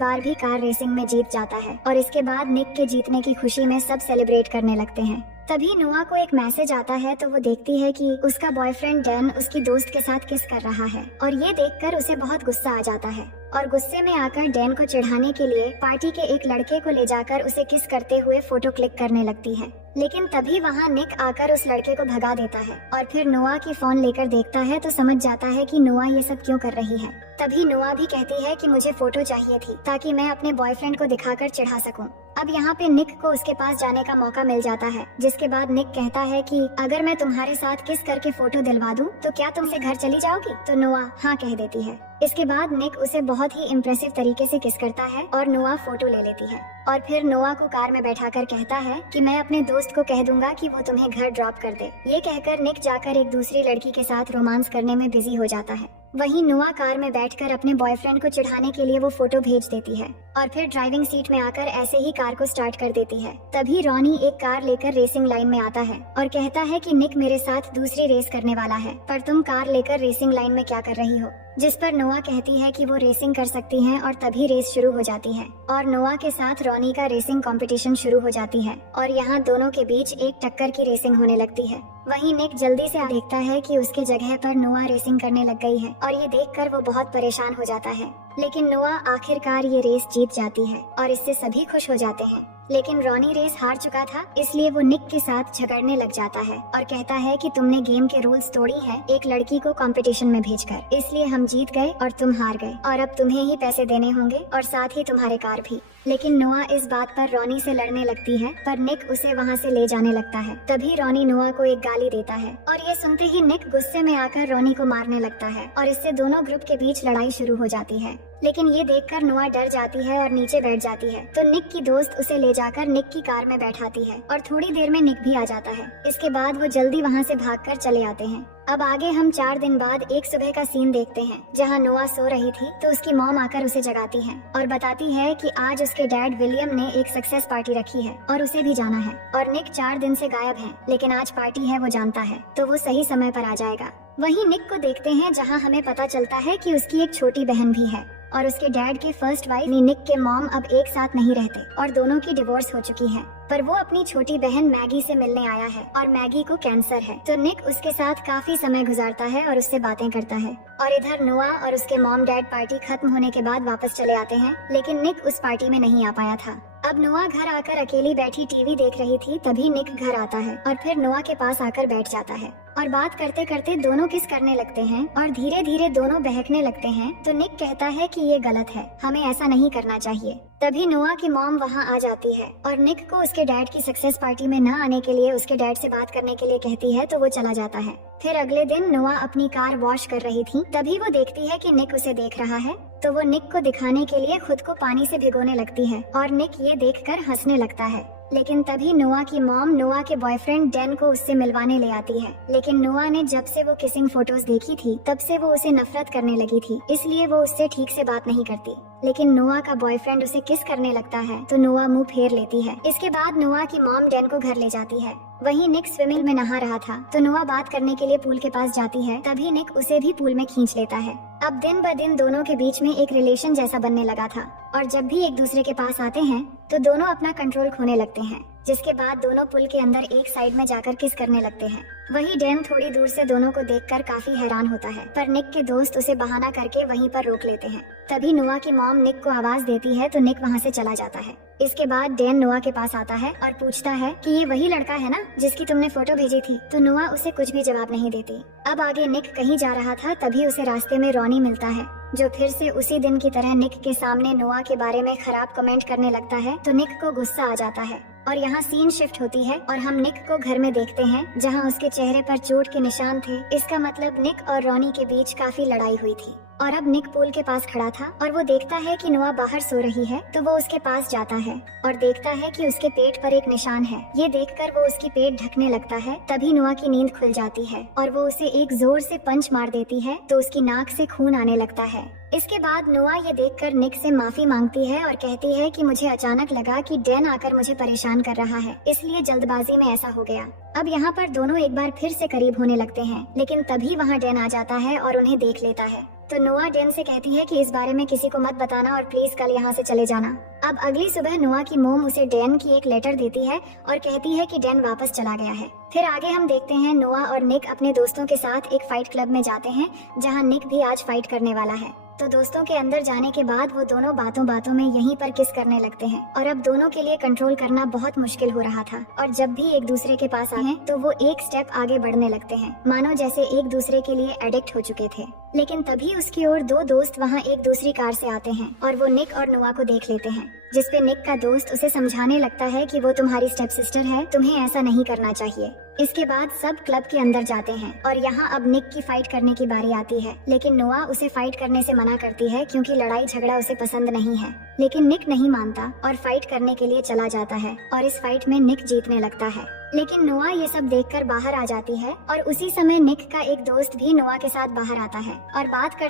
बार भी car racing में जीत जाता है और इसके बाद निक के जीतने की खुशी में सब सेलिब्रेट करने लगते हैं। तभी नोआ को एक मैसेज आता है तो वो देखती है कि उसका बॉयफ्रेंड डैन उसकी दोस्त के साथ किस कर रहा है और ये देखकर उसे बहुत गुस्सा आ जाता है और गुस्से में आकर डैन को चिढ़ाने के लिए पार्टी के एक लड़के को ले जाकर उसे किस करते हुए फोटो क्लिक करने लगती है। लेकिन तभी वहाँ निक आकर उस लड़के को भगा देता है और फिर नोआ की फोन लेकर देखता है तो समझ जाता है कि नोआ ये सब क्यों कर रही है। तभी नोआ भी कहती है कि मुझे फोटो चाहिए थी ताकि मैं अपने बॉयफ्रेंड को दिखाकर चिढ़ा सकूं। अब यहाँ पे निक को उसके पास जाने का मौका मिल जाता है, जिसके बाद निक कहता है कि अगर मैं तुम्हारे साथ किस करके फोटो दिलवा दूं तो क्या तुमसे घर चली जाओगी? तो नोआ हाँ कह देती है। इसके बाद निक उसे बहुत ही इम्प्रेसिव तरीके से किस करता है और नोआ फोटो ले लेती है और फिर नोआ को कार में बैठाकर कहता है कि मैं अपने दोस्त को कह दूंगा कि वो तुम्हें घर ड्रॉप कर दे। ये कहकर निक जाकर एक दूसरी लड़की के साथ रोमांस करने में बिजी हो जाता है। वहीं नोआ कार में बैठकर अपने बॉयफ्रेंड को चिढ़ाने के लिए वो फोटो भेज देती है और फिर ड्राइविंग सीट में आकर ऐसे ही कार को स्टार्ट कर देती है। तभी रॉनी एक कार लेकर रेसिंग लाइन में आता है और कहता है कि निक मेरे साथ दूसरी रेस करने वाला है, पर तुम कार लेकर रेसिंग लाइन में क्या कर रही हो? जिस पर नोआ कहती है कि वो रेसिंग कर सकती हैं और तभी रेस शुरू हो जाती है और नोआ के साथ रॉनी का रेसिंग कंपटीशन शुरू हो जाती है और यहाँ दोनों के बीच एक टक्कर की रेसिंग होने लगती है। वहीं निक जल्दी से देखता है कि उसके जगह पर नोआ रेसिंग करने लग गई है और ये देखकर वो बहुत परेशान हो जाता है। लेकिन नोआ आखिरकार ये रेस जीत जाती है और इससे सभी खुश हो जाते हैं। लेकिन रॉनी रेस हार चुका था, इसलिए वो निक के साथ झगड़ने लग जाता है और कहता है कि तुमने गेम के रूल्स तोड़ी हैं एक लड़की को कंपटीशन में भेजकर, इसलिए हम जीत गए और तुम हार गए और अब तुम्हें ही पैसे देने होंगे और साथ ही तुम्हारे कार भी। लेकिन नोआ इस बात पर रॉनी से लड़ने लगती है, पर निक उसे वहाँ से ले जाने लगता है। तभी रॉनी नोआ को एक गाली देता है और ये सुनते ही निक गुस्से में आकर रॉनी को मारने लगता है और इससे दोनों ग्रुप के बीच लड़ाई शुरू हो जाती है। लेकिन ये देखकर नोआ डर जाती है और नीचे बैठ जाती है तो निक की दोस्त उसे ले जाकर निक की कार में बैठाती है और थोड़ी देर में निक भी आ जाता है। इसके बाद वो जल्दी वहाँ से भागकर चले आते हैं। अब आगे हम 4 दिन बाद एक सुबह का सीन देखते हैं जहाँ नोआ सो रही थी तो उसकी मॉम आकर उसे जगाती है और बताती है कि आज उसके डैड विलियम ने एक सक्सेस पार्टी रखी है और उसे भी जाना है और निक 4 दिन से गायब है, लेकिन आज पार्टी है वो जानता है तो वो सही समय पर आ जाएगा। वहीं निक को देखते हैं जहाँ हमें पता चलता है कि उसकी एक छोटी बहन भी है और उसके डैड के फर्स्ट वाइफ निक के मॉम अब एक साथ नहीं रहते और दोनों की डिवोर्स हो चुकी है, पर वो अपनी छोटी बहन मैगी से मिलने आया है और मैगी को कैंसर है तो निक उसके साथ काफी समय गुजारता है और उससे बातें करता है। और इधर नोआ और उसके मॉम डैड पार्टी खत्म होने के बाद वापस चले आते हैं, लेकिन निक उस पार्टी में नहीं आ पाया था। अब नोआ घर आकर अकेली बैठी टीवी देख रही थी, तभी निक घर आता है और फिर नोआ के पास आकर बैठ जाता है और बात करते करते दोनों किस करने लगते हैं और धीरे धीरे दोनों बहकने लगते हैं। तो निक कहता है कि ये गलत है, हमें ऐसा नहीं करना चाहिए। तभी नोआ की मॉम वहाँ आ जाती है और निक को उसके डैड की सक्सेस पार्टी में न आने के लिए उसके डैड से बात करने के लिए कहती है तो वो चला जाता है। फिर अगले दिन नोआ अपनी कार वॉश कर रही थी, तभी वो देखती है कि निक उसे देख रहा है तो वो निक को दिखाने के लिए खुद को पानी से भिगोने लगती है और निक ये देखकर हंसने लगता है। लेकिन तभी नोआ की मॉम नोआ के बॉयफ्रेंड डैन को उससे मिलवाने ले आती है। लेकिन नोआ ने जब से वो किसिंग फोटोज देखी थी तब से वो उसे नफरत करने लगी थी, इसलिए वो उससे ठीक से बात नहीं करती। लेकिन नोआ का बॉयफ्रेंड उसे किस करने लगता है तो नोआ मुंह फेर लेती है। इसके बाद नोआ की मॉम डैन को घर ले जाती है। वहीं निक स्विमिंग में नहा रहा था तो नोआ बात करने के लिए पूल के पास जाती है, तभी निक उसे भी पूल में खींच लेता है। अब दिन ब दिन दोनों के बीच में एक रिलेशन जैसा बनने लगा था और जब भी एक दूसरे के पास आते हैं तो दोनों अपना कंट्रोल खोने लगते हैं, जिसके बाद दोनों पुल के अंदर एक साइड में जाकर किस करने लगते हैं। वहीं डैन थोड़ी दूर से दोनों को देखकर काफी हैरान होता है, पर निक के दोस्त उसे बहाना करके वहीं पर रोक लेते हैं। तभी नोआ की मॉम निक को आवाज देती है तो निक वहाँ से चला जाता है। इसके बाद डैन नोआ के पास आता है और पूछता है कि ये वही लड़का है ना जिसकी तुमने फोटो भेजी थी, तो नोआ उसे कुछ भी जवाब नहीं देती। अब आगे निक कहीं जा रहा था, तभी उसे रास्ते में रॉनी मिलता है जो फिर से उसी दिन की तरह निक के सामने नोआ के बारे में खराब कमेंट करने लगता है तो निक को गुस्सा आ जाता है और यहाँ सीन शिफ्ट होती है और हम निक को घर में देखते हैं जहाँ उसके चेहरे पर चोट के निशान थे। इसका मतलब निक और रॉनी के बीच काफी लड़ाई हुई थी और अब निक पूल के पास खड़ा था और वो देखता है कि नोआ बाहर सो रही है तो वो उसके पास जाता है और देखता है कि उसके पेट पर एक निशान है। ये देखकर वो उसकी पेट ढकने लगता है, तभी नोआ की नींद खुल जाती है और वो उसे एक जोर से पंच मार देती है तो उसकी नाक से खून आने लगता है। इसके बाद नोआ ये देखकर निक से माफी मांगती है और कहती है कि मुझे अचानक लगा कि डैन आकर मुझे परेशान कर रहा है, इसलिए जल्दबाजी में ऐसा हो गया। अब यहाँ पर दोनों एक बार फिर से करीब होने लगते हैं, लेकिन तभी वहाँ डैन आ जाता है और उन्हें देख लेता है। तो नोआ डैन से कहती है कि इस बारे में किसी को मत बताना और प्लीज कल यहाँ से चले जाना। अब अगली सुबह नोआ की मोम उसे डैन की एक लेटर देती है और कहती है कि डैन वापस चला गया है। फिर आगे हम देखते हैं नोआ और निक अपने दोस्तों के साथ एक फाइट क्लब में जाते हैं जहाँ निक भी आज फाइट करने वाला है। तो दोस्तों के अंदर जाने के बाद वो दोनों बातों बातों में यहीं पर किस करने लगते हैं और अब दोनों के लिए कंट्रोल करना बहुत मुश्किल हो रहा था और जब भी एक दूसरे के पास आए हैं तो वो एक स्टेप आगे बढ़ने लगते हैं, मानो जैसे एक दूसरे के लिए एडिक्ट हो चुके थे। लेकिन तभी उसकी ओर दो दोस्त वहाँ एक दूसरी कार से आते हैं और वो निक और नोआ को देख लेते हैं, जिसपे निक का दोस्त उसे समझाने लगता है कि वो तुम्हारी स्टेप सिस्टर है, तुम्हें ऐसा नहीं करना चाहिए। इसके बाद सब क्लब के अंदर जाते हैं और यहाँ अब निक की फाइट करने की बारी आती है, लेकिन नोआ उसे फाइट करने से मना करती है क्योंकि लड़ाई झगड़ा उसे पसंद नहीं है। लेकिन निक नहीं मानता और फाइट करने के लिए चला जाता है और इस फाइट में निक जीतने लगता है। लेकिन नोआ ये सब देखकर बाहर आ जाती है और उसी समय निक का एक दोस्त भी नोआ के साथ बाहर आता है और बात कर